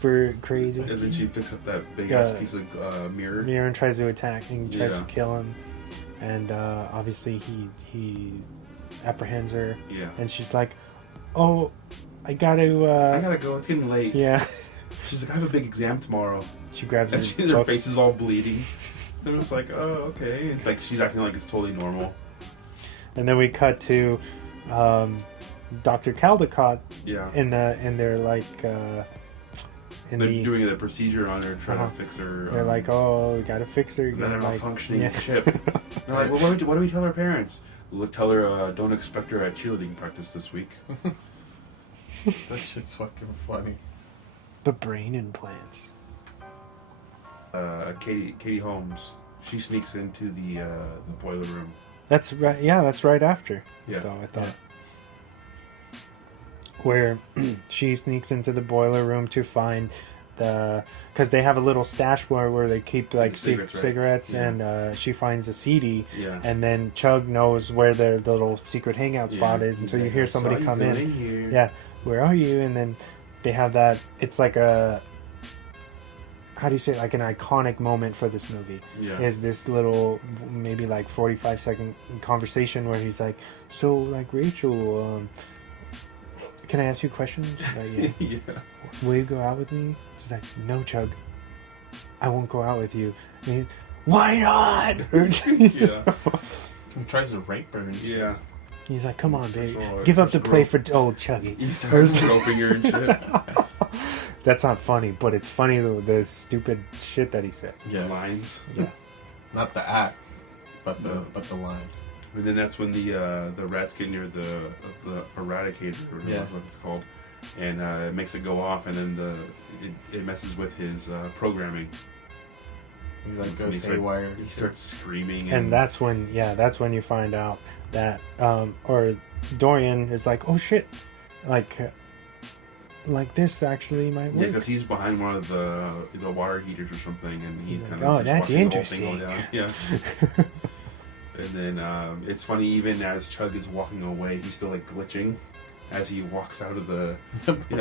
super crazy. And then she picks up that big ass piece of mirror. Mirror and tries to attack and tries to kill him. And obviously he apprehends her. Yeah. And she's like, "Oh, I gotta go. It's getting late." Yeah. She's like, "I have a big exam tomorrow." She grabs her face is all bleeding. And it's like, "Oh, okay." It's like she's acting like it's totally normal. And then we cut to Dr. Caldecott. Yeah. In their like. They're doing a procedure on her, trying to fix her. They're like, "Oh, we gotta fix her." Another malfunctioning ship. They're like, "Well, what do we tell her parents?" We'll tell her, "Don't expect her at cheerleading practice this week." That shit's fucking funny. The brain implants. Katie Holmes, she sneaks into the boiler room. That's right. Yeah, that's right after. Yeah, though, I thought. Where she sneaks into the boiler room to find because they have a little stash where they keep like cigarettes, right? And she finds a CD, yeah. And then Chug knows where the little secret hangout spot is, and so you hear somebody come in. Here. Yeah, where are you? And then they have that. It's like a, how do you say it? Like an iconic moment for this movie. Yeah. Is this little maybe like 45-second conversation where he's like, "So like Rachel, can I ask you a question?" Yeah. Yeah. Will you go out with me? She's like, "No, Chug. I won't go out with you." And he's, "Why not?" Yeah. He tries to rape her. Yeah. He's like, "Come on, babe. Give up the play for old Chuggy." He starts groping her and shit. That's not funny, but it's funny the stupid shit that he says. Yeah. Lines. Yeah. Not the act, but the line. And then that's when the rats get near the eradicator, or what it's called, and it makes it go off, and then it messes with his programming. He like goes haywire. He starts screaming, and that's when you find out that or Dorian is like, "Oh shit, like this actually might work." Yeah, because he's behind one of the water heaters or something, and he's kind of "Oh, that's interesting." The whole thing go down. Yeah. And then it's funny, even as Chug is walking away, he's still like glitching as he walks out of the.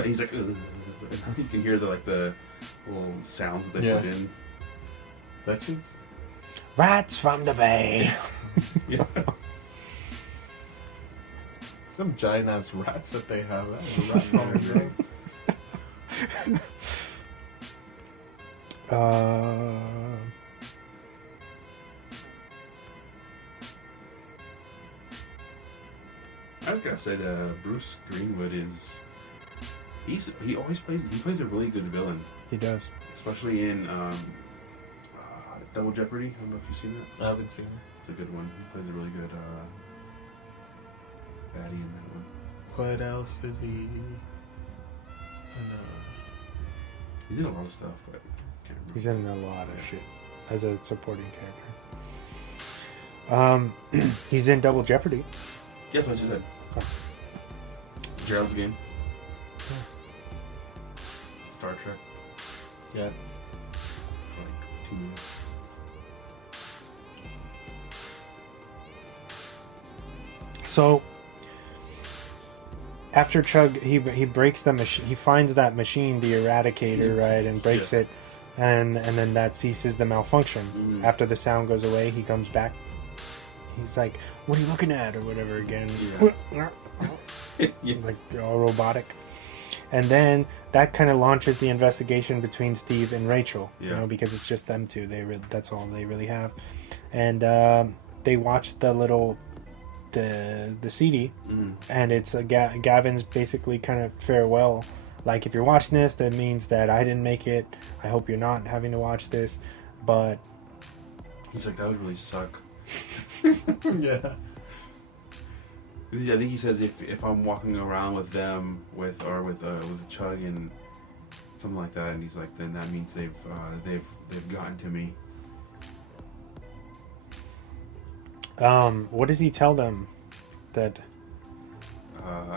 He's like, "Ugh." You can hear the little sounds that they put in. That's just rats from the bay. Yeah. Some giant ass rats that they have. Rat farm, I was gonna say Bruce Greenwood he plays a really good villain. He does, especially in Double Jeopardy. I don't know if you've seen that. I haven't seen it. It's a good one. He plays a really good baddie in that one. What else is he? He's in a lot of stuff, but I can't remember. He's in a lot of shit as a supporting character. He's in Double Jeopardy. Yes, what you said. Oh. Gerald's Game. Yeah. Star Trek. Yeah. For like 2 minutes. So after Chug, he breaks the machine. He finds that machine, the Eradicator, right, and breaks it, and then that ceases the malfunction. After the sound goes away, he comes back. He's like, "What are you looking at?" or whatever again. Like all robotic. And then that kind of launches the investigation between Steve and Rachel, because it's just them two. That's all they really have. And they watch the CD, and it's Gavin's basically kind of farewell. Like, if you're watching this, that means that I didn't make it. I hope you're not having to watch this. But he's like, that would really suck. Yeah. I think he says if I'm walking around with them with Chug and something like that, and he's like, then that means they've gotten to me. What does he tell them? That do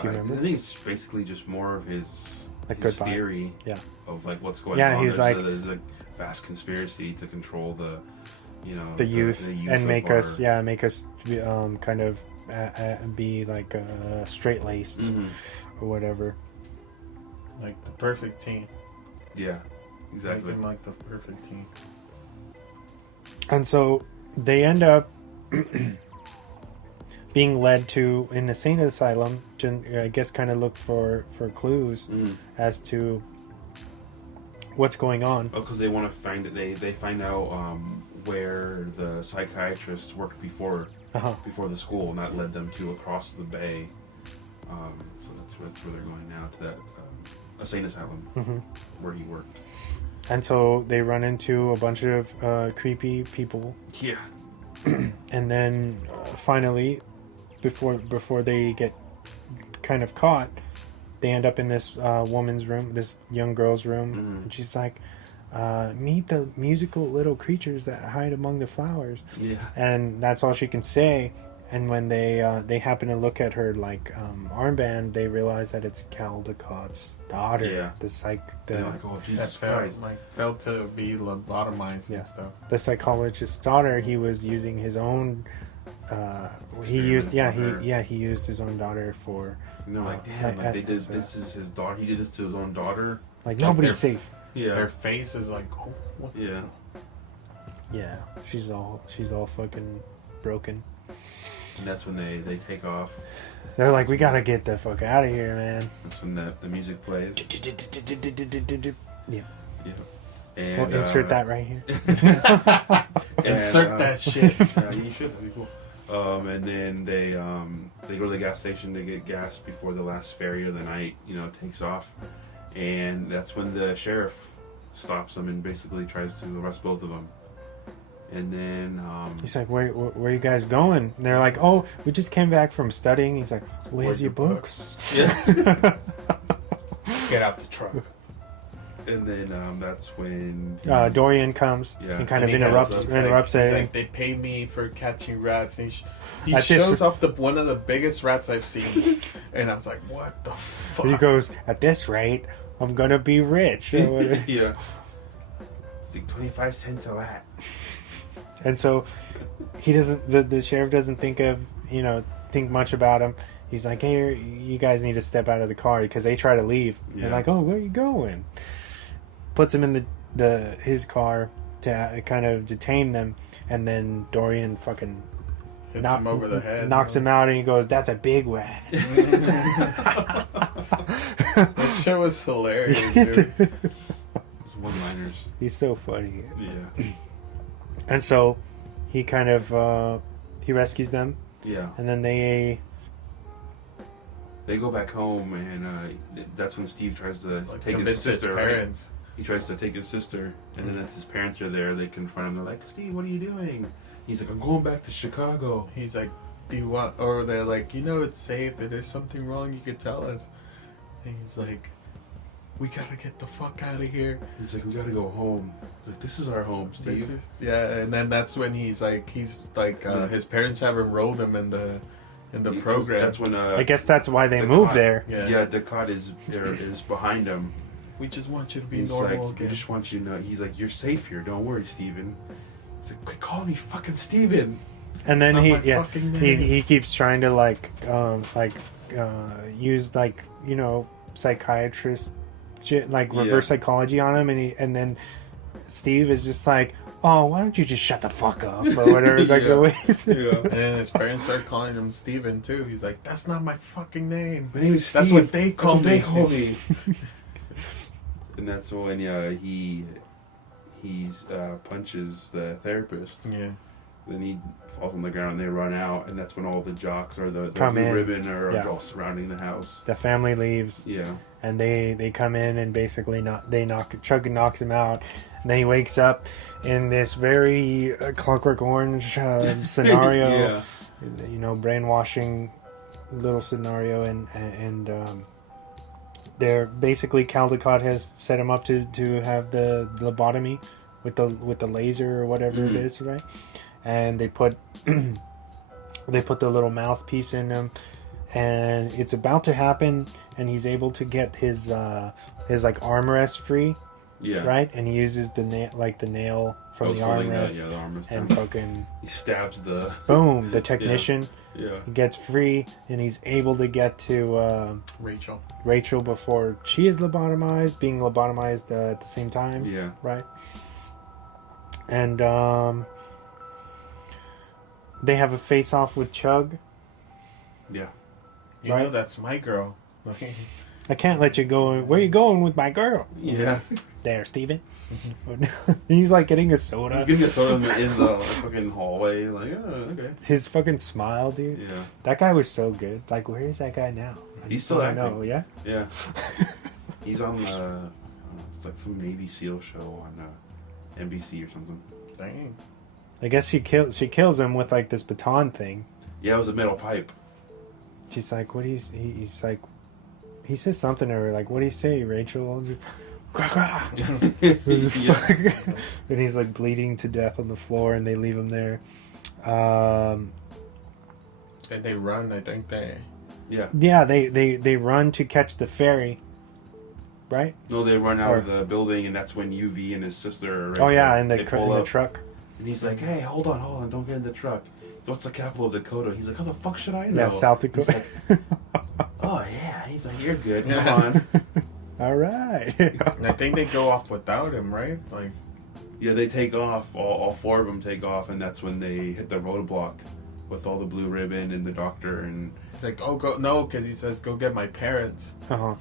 you remember? I think it's basically just more of his theory of like what's going on. He's like, there's a vast conspiracy to control the youth and make us kind of be like straight laced or whatever, like the perfect team. Yeah, exactly. Making like the perfect team. And so they end up being led to an insane asylum to, I guess, kind of look for clues as to what's going on. Oh, because they want to find it. They find out where the psychiatrist worked before the school, and that led them to across the bay. So that's where they're going now, to that insane asylum where he worked. And so they run into a bunch of creepy people. Yeah. And then finally, before they get kind of caught, they end up in this woman's room, this young girl's room, and she's like, meet the musical little creatures that hide among the flowers. Yeah. And that's all she can say. And when they happen to look at her armband, they realize that it's Caldecott's daughter. Yeah. Oh, Jesus Christ. Felt to be lobotomized and stuff. The psychologist's daughter. He was using his own. He used his own daughter for. Damn, they did. This is his daughter. He did this to his own daughter. Like nobody's safe. Yeah. Their face is like, oh, what? Yeah. Yeah, she's all fucking broken. And that's when they take off. They're like, we gotta get the fuck out of here, man. That's when the music plays. Yeah. Yeah. And We'll insert that right here. Insert that shit. Yeah, you should. That'd be cool. And then they go to the gas station to get gas before the last ferry of the night, takes off. And that's when the sheriff stops them and basically tries to arrest both of them. And then he's like, where are you guys going? And they're like, oh, we just came back from studying. He's like, where's your books? Yeah. Get out the truck. And then that's when Dorian comes and kind of interrupts everything. Like, they pay me for catching rats. And he shows off one of the biggest rats I've seen. And I was like, what the fuck? He goes, at this rate, I'm gonna be rich. Or whatever. Yeah. It's like 25 cents a rat. And so he doesn't. The sheriff doesn't think much about him. He's like, "Hey, you guys need to step out of the car," because they try to leave. Yeah. They're like, "Oh, where are you going?" Puts him in his car to kind of detain them, and then Dorian fucking hits him over the head, knocks him out, and he goes, "That's a big rat." That shit was hilarious, dude. Those one-liners. He's so funny. Yeah. And so he kind of he rescues them. Yeah. And then they go back home, and that's when Steve tries to take his sister. His parents. Right? He tries to take his sister, and then as his parents are there, they confront him. They're like, "Steve, what are you doing?" He's like, "I'm going back to Chicago." He's like, "Do you want?" Or they're like, "It's safe. If there's something wrong, you could tell us." And he's like, "We gotta get the fuck out of here." He's like, "We gotta go home." He's like, "This is our home, Steve." And then that's when his parents have enrolled him in the program. That's when I guess that's why they moved there. Yeah, Ducat is behind him. We just want you to be normal again. We just want you to know. He's like, "You're safe here. Don't worry, Steven." He's like, "Quit calling me fucking Steven." And then he keeps trying to use psychiatrist shit, reverse psychology on him, and then Steve is just like, "Oh, why don't you just shut the fuck up?" or whatever. And then his parents start calling him Steven too. He's like, "That's not my fucking name. My name is Steve. That's what they call me." And that's when he punches the therapist. Yeah. Then he falls on the ground and they run out, and that's when all the jocks or the come blue in. Ribbon are all surrounding the house. The family leaves. Yeah. And they come in and basically Chuck knocks him out. And then he wakes up in this very Clockwork Orange scenario. Yeah. Brainwashing little scenario, and they're basically Caldecott has set him up to have the lobotomy with the laser or whatever it is, right? And they put the little mouthpiece in him, and it's about to happen, and he's able to get his armrest free, Yeah. Right, and he uses the nail from the armrest, the armrest and down. fucking He stabs the boom, the technician. Yeah. He gets free, and he's able to get to Rachel before she is lobotomized, being lobotomized at the same time. Yeah. Right. And they have a face-off with Chug. Yeah. You know that's my girl. I can't let you go. Where you going with my girl? Yeah. There, Steven. He's like getting a soda. He's getting a soda in the fucking hallway. Like, oh, okay. His fucking smile, dude. Yeah. That guy was so good. Like, where is that guy now? He's still acting. know, yeah? Yeah. He's on it's like some Navy SEAL show on NBC or something. Dang. I guess she kills him with like this baton thing. Yeah, it was a metal pipe. She's like, what he's like, he says something to her, like, what do you say, Rachel? And he's like bleeding to death on the floor, and they leave him there. And they run, I think they... Yeah, they run to catch the ferry, right? No, they run out of the building, and that's when UV and his sister are right Oh, yeah, there. in the truck. And he's like, hey, hold on, don't get in the truck. What's the capital of Dakota? He's like, how the fuck should I know? Yeah, South Dakota. He's like, oh, yeah. He's like, you're good, come on. All right. And I think they go off without him, right? Like, yeah, they take off. All four of them take off, and that's when they hit the roadblock with all the blue ribbon and the doctor. And he's like, oh, go, no, because he says, go get my parents. Uh-huh.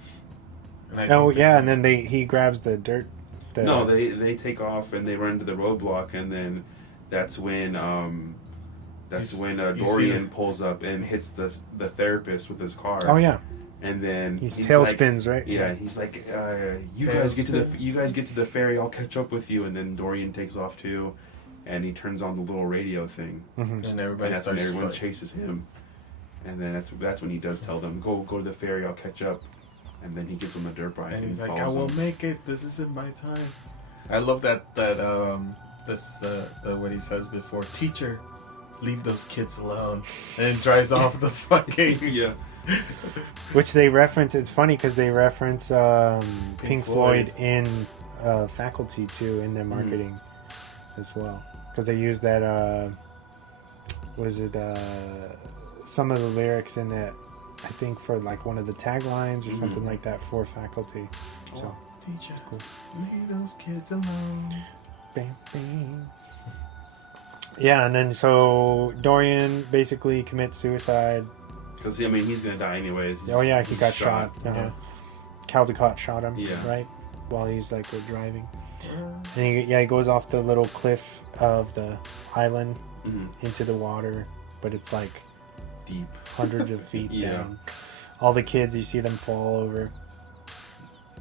And and then he grabs the dirt. No, they take off, and they run to the roadblock, and then that's when Dorian pulls up and hits the therapist with his car. Oh, yeah. And then he's tail spins, right? Yeah, he's like, you guys get to the ferry, I'll catch up with you. And then Dorian takes off too, and he turns on the little radio thing, and everyone chases him. And then that's when he does tell them, go to the ferry, I'll catch up. And then he gives them a dirt bike. And he's like, I will make it. This isn't my time. I love that what he says before, teacher, leave those kids alone, and drives off the fucking yeah. Which they reference. It's funny because they reference Pink Floyd in Faculty too in their marketing as well, because they use that. Some of the lyrics in that, I think, for like one of the taglines or something like that for Faculty. So teacher, cool. Leave those kids alone. Bam, bam. Yeah, and then so Dorian basically commits suicide. Because, I mean, he's going to die anyways. He got shot. Uh-huh. Caldecott shot him, yeah. Right? While he's, like, driving. And he goes off the little cliff of the island into the water. But it's, like, deep. Hundreds of feet down. All the kids, you see them fall over.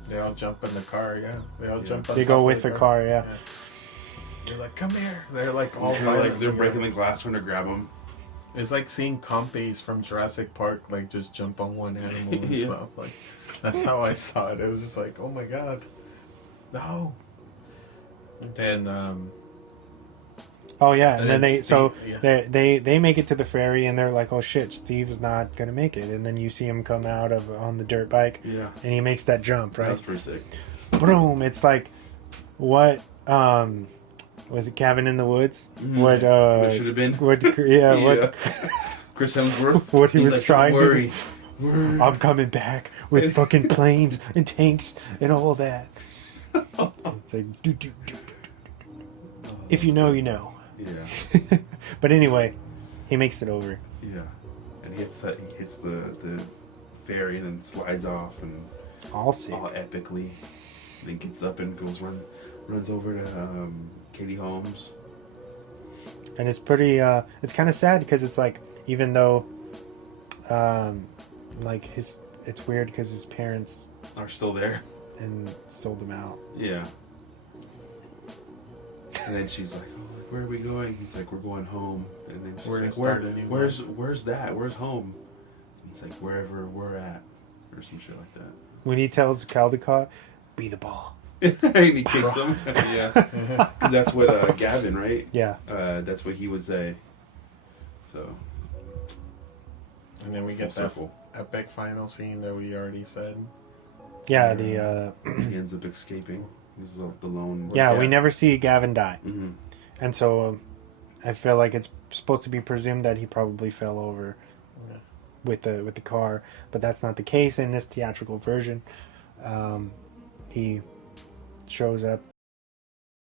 They all jump in the car, yeah. They all jump on They go with the car, yeah. They're like, come here. They're, like, all they're breaking the glass trying to grab them. It's like seeing compies from Jurassic Park, like, just jump on one animal and stuff. Like, that's how I saw it. It was just like, oh my god, no. And then, oh yeah, and then they make it to the ferry, and they're like, oh shit, Steve's not gonna make it. And then you see him come out on the dirt bike, and he makes that jump, right? That's pretty sick. Boom! It's like, what? Was it Cabin in the Woods? What should have been? What Chris Hemsworth. What he was like, trying to do. I'm coming back with fucking planes and tanks and all that. It's like if you know, you know. Yeah. But anyway, he makes it over. Yeah. And he hits the ferry and then slides off and all epically. And then gets up and runs over to Katie Holmes. And it's pretty it's kind of sad because it's like, even though like it's weird because his parents are still there and sold him out. Yeah. And then she's like, oh, where are we going? He's like, we're going home. And then she's like, where's that? Where's home? And he's like, wherever we're at, or some shit like that. When he tells Caldecott, be the ball. And he kicks him. Yeah. Because that's what Gavin, right? Yeah. That's what he would say. So. And then we get that epic final scene that we already said. Yeah, he ends up escaping This is the lone. Yeah, we never see Gavin die, Mm-hmm. and so I feel like it's supposed to be presumed that he probably fell over with the car, but that's not the case in this theatrical version. He shows up